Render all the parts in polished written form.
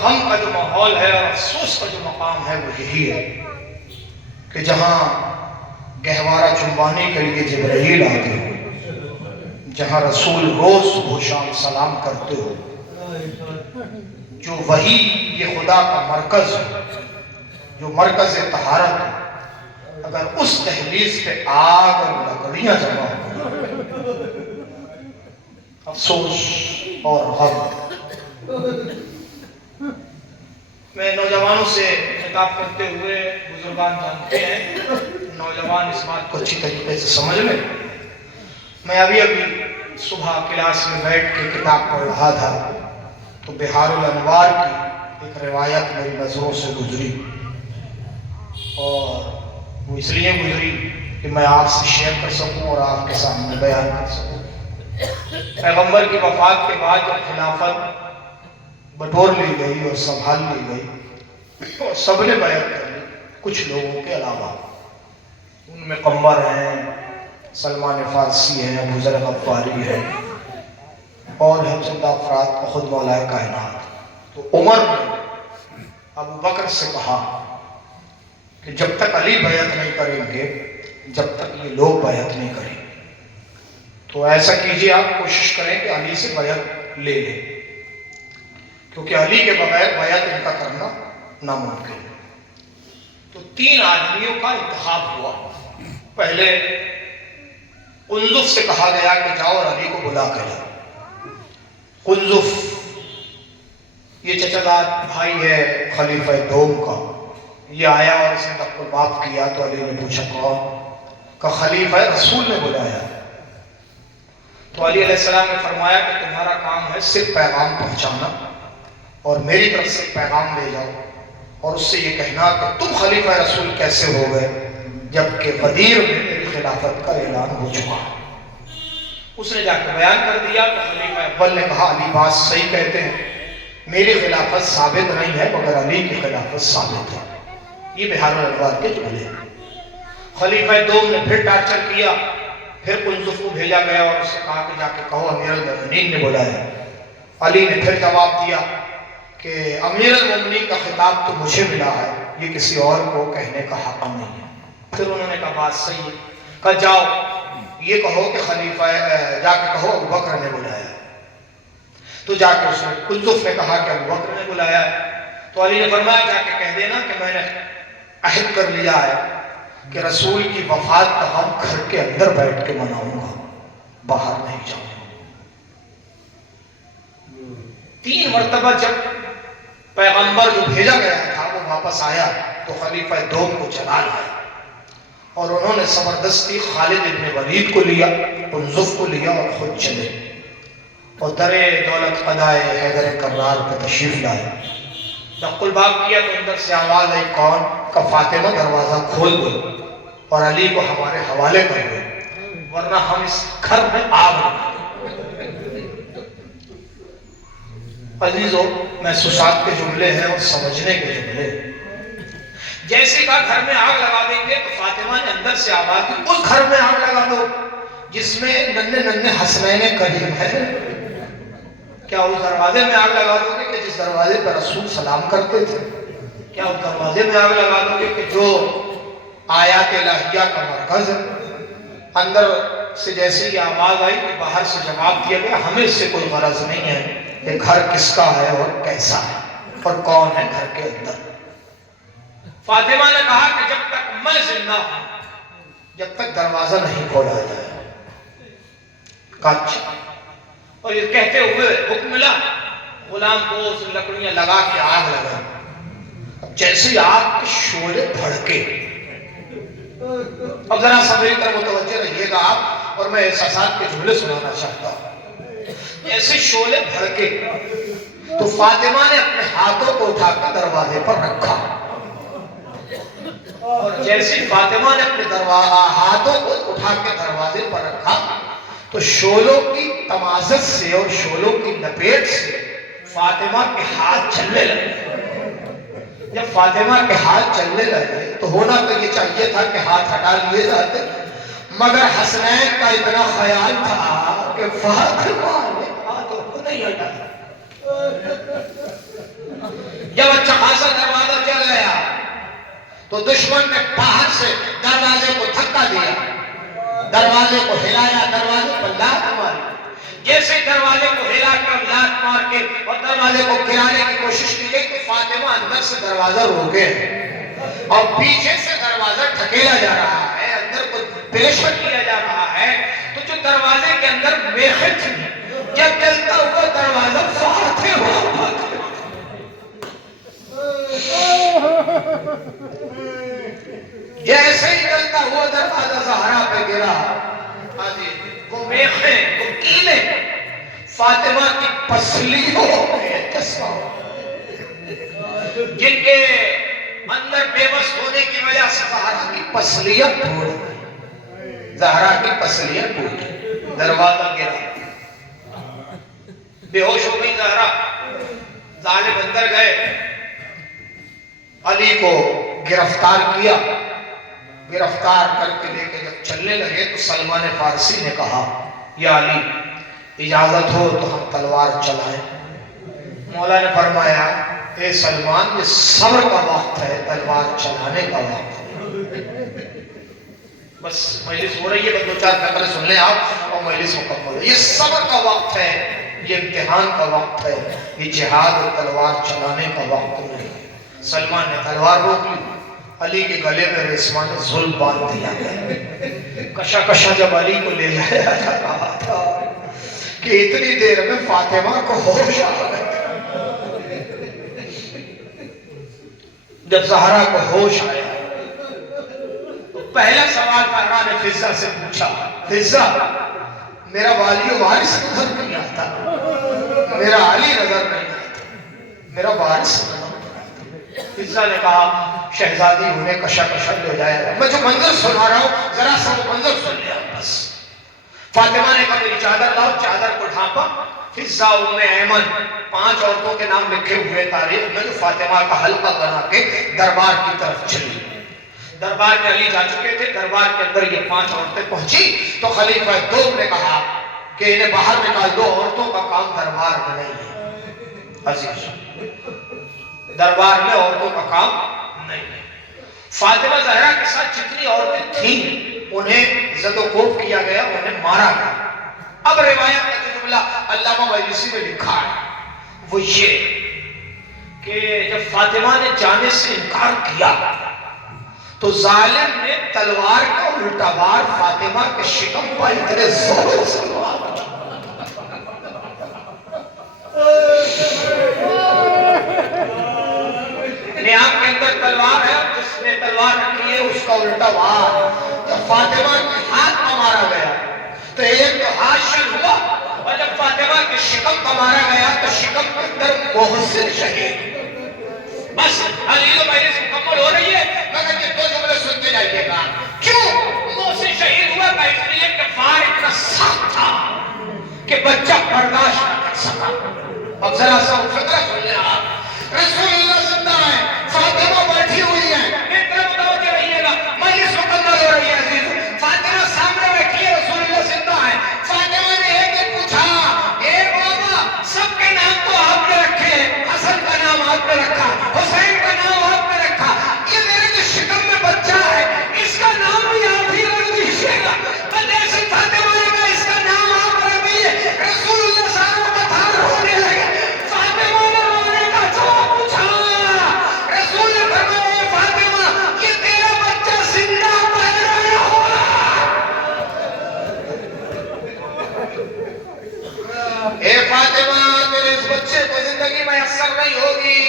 غم کا جو ماحول ہے اور افسوس کا جو مقام ہے وہ یہی ہے کہ جہاں گہوارہ چنبانے کے لیے جبرائیل آتے ہو، جہاں رسول روز صبح و شام سلام کرتے ہو، جو وہی یہ خدا کا مرکز ہے، جو مرکز طہارت ہے، اگر اس دہلیز پہ آگ اور لکڑیاں جمع ہو، افسوس اور غم۔ میں نوجوانوں سے خطاب کرتے ہوئے، بزرگان جانتے ہیں، نوجوان اس بات کو اچھی طریقے سے سمجھ لیں۔ میں ابھی صبح کلاس میں بیٹھ کے کتاب پڑھ رہا تھا تو بہار الانوار کی ایک روایت میری نظروں سے گزری، اور وہ اس لیے گزری کہ میں آپ سے شیئر کر سکوں اور آپ کے سامنے بیان کر سکوں۔ پیغمبر کی وفات کے بعد جب خلافت بٹور لی گئی اور سنبھال لی گئی اور سب نے بیعت کر لی کچھ لوگوں کے علاوہ، ان میں قمر ہیں، سلمان فارسی ہیں، ابو ذر غفاری ہیں، اور ہم چند افراد خود مولا کائنات۔ تو عمر نے ابو بکر سے کہا کہ جب تک علی بیعت نہیں کریں گے، جب تک یہ لوگ بیعت نہیں کریں، تو ایسا کیجئے آپ کوشش کریں کہ علی سے بیعت لے لیں، کیونکہ علی کے بغیر بیعت ان کا کرنا ناممکن ہے۔ تو 3 آدمیوں کا انتخاب ہوا۔ پہلے قنزف سے کہا گیا کہ جاؤ اور علی کو بلا کے لاؤ۔ قنزف یہ چچلات بھائی ہے خلیفہ دوم کا، یہ آیا اور اس نے نقل بات کیا تو علی نے پوچھا کون؟ کہ خلیفہ رسول نے بلایا۔ تو علی علیہ السلام نے فرمایا کہ تمہارا کام ہے صرف پیغام پہنچانا، اور میری طرف سے پیغام لے جاؤ اور اس سے یہ کہنا کہ تم خلیفہ رسول کیسے ہو گئے جبکہ غدیر میں میری خلافت کا اعلان ہو چکا ہے۔ اس نے جا کے بیان کر دیا تو خلیفہ اول نے کہا علی بات صحیح کہتے ہیں، میری خلافت ثابت نہیں ہے مگر علی کی خلافت ثابت ہے۔ یہ بہار الانوار کے جملے ہیں۔ خلیفہ دوم نے پھر ٹارچر کیا، پھر قنزف کو بھیجا گیا اور اس سے کہا کہ جا کے کہو امیر المومنین نے بلایا۔ علی نے پھر جواب دیا کہ امیر المومنین کا خطاب تو مجھے ملا ہے، یہ کسی اور کو کہنے کا حق نہیں ہے۔ پھر انہوں نے کہا بات صحیح ہے، کہا جاؤ یہ کہو کہ خلیفہ جا کے کہو ابو بکر نے بلایا۔ تو جا کے اس نے قنزف نے کہا کہ ابو بکر نے بلایا ہے۔ تو علی نے فرمایا جا کے کہہ دینا کہ میں نے عہد کر لیا ہے کہ رسول کی وفات کا غم گھر کے اندر بیٹھ کے مناؤں گا، باہر نہیں جاؤں گا۔ 3 مرتبہ جب پیغمبر جو بھیجا گیا تھا وہ واپس آیا تو خلیفہ دوم کو چلا لایا، اور انہوں نے زبردستی خالد ابن ولید کو لیا، قنزف کو لیا اور خود چلے اور در دولت قلعہ حیدر کرار پہ تشریف لائے۔ دق الباب کیا تو اندر سے آواز آئی کون؟ کہ فاطمہ دروازہ کھول دو اور علی کو ہمارے حوالے کر دو ورنہ ہم اس گھر میں آگ لگا دیں۔ عزیزو محسوسات کے جملے ہیں اور سمجھنے کے جملے۔ جیسے کہا گھر میں آگ لگا دیں گے تو فاطمہ نے اندر سے آواز دی اس گھر میں آگ لگا دو جس میں ننھے ننھے حسنین کریم ہے۔ کیا اس دروازے میں آگ لگا دو گے کہ جس دروازے پر رسول سلام کرتے تھے؟ کیا اس دروازے میں آگ لگا دو گے کہ جو آیات الہیہ کا مرکز ہے؟ اندر سے جیسے یہ آواز آئی کہ باہر سے جواب دیا گیا ہمیں اس سے کوئی غرض نہیں ہے کہ گھر کس کا ہے اور کیسا ہے اور کون ہے گھر کے اندر۔ فاطمہ نے کہا کہ جب تک میں زندہ ہوں جب تک دروازہ نہیں کھولا جائے۔ کچھ اور یہ کہتے ہوئے حکم ملا غلام کو اس لکڑیاں لگا کے آگ لگا۔ اب جیسے آگ کے شعلے بھڑکے، اب ذرا سب میری طرف متوجہ رہیے گا آپ، اور میں احساسات کے جملے سنانا چاہتا ہوں۔ جیسے شعلے بھڑکے تو فاطمہ نے اپنے ہاتھوں کو اٹھا کر دروازے پر رکھا، اور جیسے فاطمہ نے اپنے ہاتھوں کو اٹھا کے دروازے پر رکھا تو شعلوں کی تمازت سے اور شعلوں کی لپیٹ سے فاطمہ کے ہاتھ چلنے لگے۔ جب فاطمہ کے ہاتھ چلنے لگے تو ہونا تو یہ چاہیے تھا کہ ہاتھ ہٹا لیے جاتے، مگر حسنین کا اتنا خیال تھا کہ فاطمہ نے ہاتھوں کو نہیں ہٹایا۔ تو دشمن نے باہر سے دروازے کو دھکا دیا، دروازے کو ہلایا، دروازے پر لات ماری۔ جیسے دروازے کو ہلا کر لات مار کے اور دروازے کو گرانے کی کوشش کی گئی تو فاطمہ اندر سے دروازہ روکے اور پیچھے سے دروازہ ڈھکیلا جا رہا ہے، اندر کو پریشر کیا جا رہا ہے۔ تو جو دروازے کے اندر میخیں تھی، جب جلتا ہوا دروازہ فاتح ہوا، جیسے ہی جلتا ہوا دروازہ زہرا پہ گرا، وہ میخیں، وہ کیلے فاطمہ کی پسلیوں میں چسپا ہو، جن کے اندر بے بس ہونے کی وجہ سے زہرا کی پسلیاں ٹوٹ گئی، زہرا کی پسلیاں ٹوٹ گئی، دروازہ گرا، بے ہوش ہو گئی زہرا۔ ظالم اندر گئے، علی کو گرفتار کیا، گرفتار کر کے لے کے جب چلنے لگے تو سلمان فارسی نے کہا یا علی اجازت ہو تو ہم تلوار چلائیں۔ مولا نے فرمایا اے سلمان یہ صبر کا وقت ہے، تلوار چلانے کا وقت ہے۔ بس مجلس ہو رہی ہے، بس دو چار فقرے سن لیں آپ اور مجلس مکمل ہے۔ یہ صبر کا وقت ہے، یہ امتحان کا وقت ہے، یہ جہاد اور تلوار چلانے کا وقت نہیں۔ سلمان نے تلوار روک لی، علی کے گلے میں ریسمان ظلم باندھ دیا گیا۔ کشا کشا جب علی کو لے جایا جا رہا تھا کہ اتنی دیر میں فاطمہ کو ہوش آ گیا۔ جب زہرا کو ہوش آیا تو پہلا سوال فرما نے فضہ سے پوچھا، فضہ میرا والی و وارث نظر نہیں آتا، میرا علی نظر نہیں آتا، میرا وارث نظر نہیں آتا۔ فضہ نے کہا شہزادی انہیں کشا کشا لے جایا، میں جو منظر سنا رہا ہوں ذرا سا وہ منظر سن لیا بس۔ فاطمہ نے کہا میری چادر لاؤ، چادر کو ڈھانپا، فضہ ام ایمن 5 عورتوں کے نام لکھے ہوئے تاریخ میں، جو فاطمہ کا حلقہ بنا کے دربار کی طرف چلی۔ دربار میں علی جا چکے تھے، دربار کے اندر یہ 5 عورتیں پہنچی تو خلیفہ دوم نے کہا کہ انہیں باہر نکال دو، عورتوں کا کام دربار میں نہیں ہے۔ عزیز دربار میں عورتوں کا کام نہیں ہے۔ فاطمہ زہرا کے ساتھ جتنی عورتیں تھیں انہیں زد و کوب کیا گیا، انہیں مارا گیا۔ اب روایت کا جو جملہ علامہ مجلسی میں لکھا ہے وہ یہ کہ جب فاطمہ نے جانے سے انکار کیا تو ظالم نے تلوار کا الٹا وار فاطمہ کے شکم پر اتنے زور سے مارا۔ نیام کے اندر تلوار ہے، جس نے تلوار رکھی ہے اس کا الٹا وار جب فاطمہ کے ہاتھ میں مارا گیا تو ایک تو ہاتھ شل ہوا، اور جب فاطمہ کے شکم پر مارا گیا تو شکم کے اندر محسن شہید۔ بس علی و مجلس مکمل ہو رہی ہے، مگر یہ 2 جملے سنتے جائیے گا۔ کیوں محسن شہید ہوا؟ کہ اس لیے کہ وار اتنا سخت تھا کہ بچہ برداشت نہ کر سکا۔ اب ذرا سا فقرہ سن لیں آپ، رسول اللہ زندہ ہے، فاطمہ بیٹھی ہوئی ہے، ایک طرف متوجہ رہیے گا، مجلس مکمل ہو رہی ہے عزیز، فاطمہ سامنے بیٹھی ہے، رسول اللہ زندہ ہے۔ فاطمہ نے ایک پوچھا اے بابا سب کے نام تو آپ نے رکھے، حسن کا نام آپ نے رکھا، حسین کا نام آپ نے رکھا، یہ میرے جو شکم میں بچہ ہے اس کا نام بھی آپ ہی رکھ دیجیے گا۔ جیسے فاطمہ نے کہا اس کا نام آپ رکھ دیجیے، رسول اللہ صاحب کا تھا رونے لگے۔ فاطمہ نے رونے کا جواب پوچھا، رسول نے فرمایا فاطمہ یہ تیرا بچہ زندہ پیدا ہوگا۔ اے فاطمہ تیرے اس بچے کو زندگی میں اثر نہیں ہوگی۔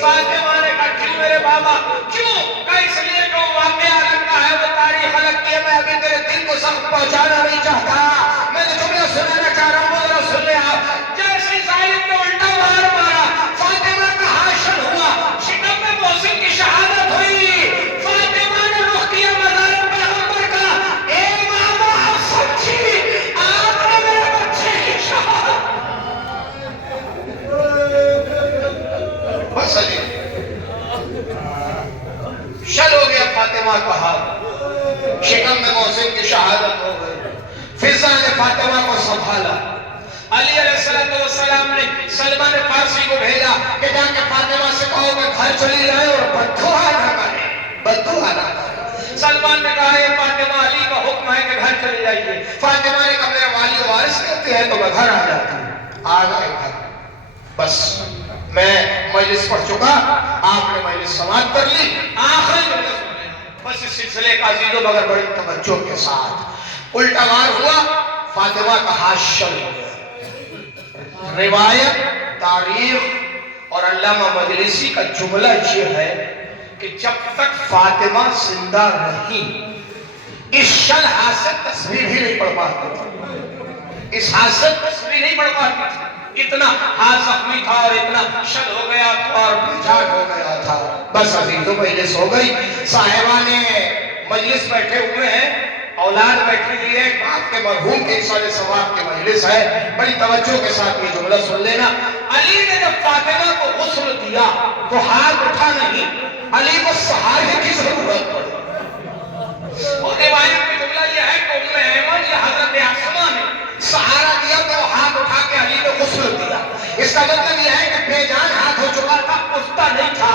فاطمہ نے کہا کیوں میرے بابا کیوں؟ کہ اس لیے کہ وہ واقعہ لگتا ہے، وہ تاریخ الگ کی ہے، میں ابھی تیرے دل کو سخت پہنچانا نہیں چاہتا، میں نے جملہ سنانا چاہ رہا ہوں، ذرا سن لیں آپ۔ جیسے ظالم نے الٹا وار مارا، فاطمہ کا حاشر ہوا، شکم میں محسن کی شہادت ہوئی۔ فاطمہ نے رخ کیا مزار پیغمبر کا، اے بابا آپ سمجھی آپ نے میرے بچے کی شہادت۔ بس علی شل ہو گیا فاطمہ کا ہاتھ، شکم میں محسن کی شہادت ہو گئی۔ فضہ نے فاطمہ کو سنبھالا، علی علیہ السلام نے سلمان فارسی کو بھیجا کہ جا کے فاطمہ سے کہو کہ گھر چلی جائے اور بددعا نہ کرے، بددعا والا ہے۔ سلمان نے کہا اے فاطمہ علی کا حکم ہے کہ گھر چلے جائیے۔ فاطمہ نے کہا میرا والی و وارث کہتے ہیں تو میں گھر آ جاتی ہوں۔ آ گئے گھر، بس میں مجلس پڑھ چکا، آپ نے مجلس سماعت کر لی، آخری جملہ سن لیا۔ بس اس سلسلے کا عزیزوں مگر بڑی توجہ کے ساتھ الٹا وار ہوا، فاطمہ کا ہاتھ شل ہو گیا۔ روایت، تاریخ اور علامہ مجلسی کا جملہ یہ ہے کہ جب تک فاطمہ زندہ رہی اس شل ہاتھ سے تصویر بھی نہیں پڑھ پاتی، اس ہاتھ سے تصویر نہیں پڑھ پاتی، اتنا ہاتھ زخمی تھا اور اتنا شل ہو گیا تھا اور بجھاٹ ہو گیا تھا۔ بس عزیزوں مجلس ہو گئی، صاحبان مجلس بیٹھے ہوئے ہیں، اولاد بیٹھی ہوئی ہے، باپ کے مرحوم کے سال ثواب کے مجلس ہے، بڑی توجہ کے ساتھ یہ جملہ سن لینا۔ علی نے جب فاطمہ کو غسل دیا تو ہاتھ اٹھا نہیں، علی کو سہارے کی ضرورت پڑی۔ اور روایت میں جملہ یہ ہے کہ ام ایمن یا حضرت اسماء نے سہارا دیا تو ہاتھ اٹھا کے علی نے غسل دیا۔ اس کا مطلب یہ ہے کہ بے جان ہاتھ ہو چکا تھا، اٹھتا نہیں تھا،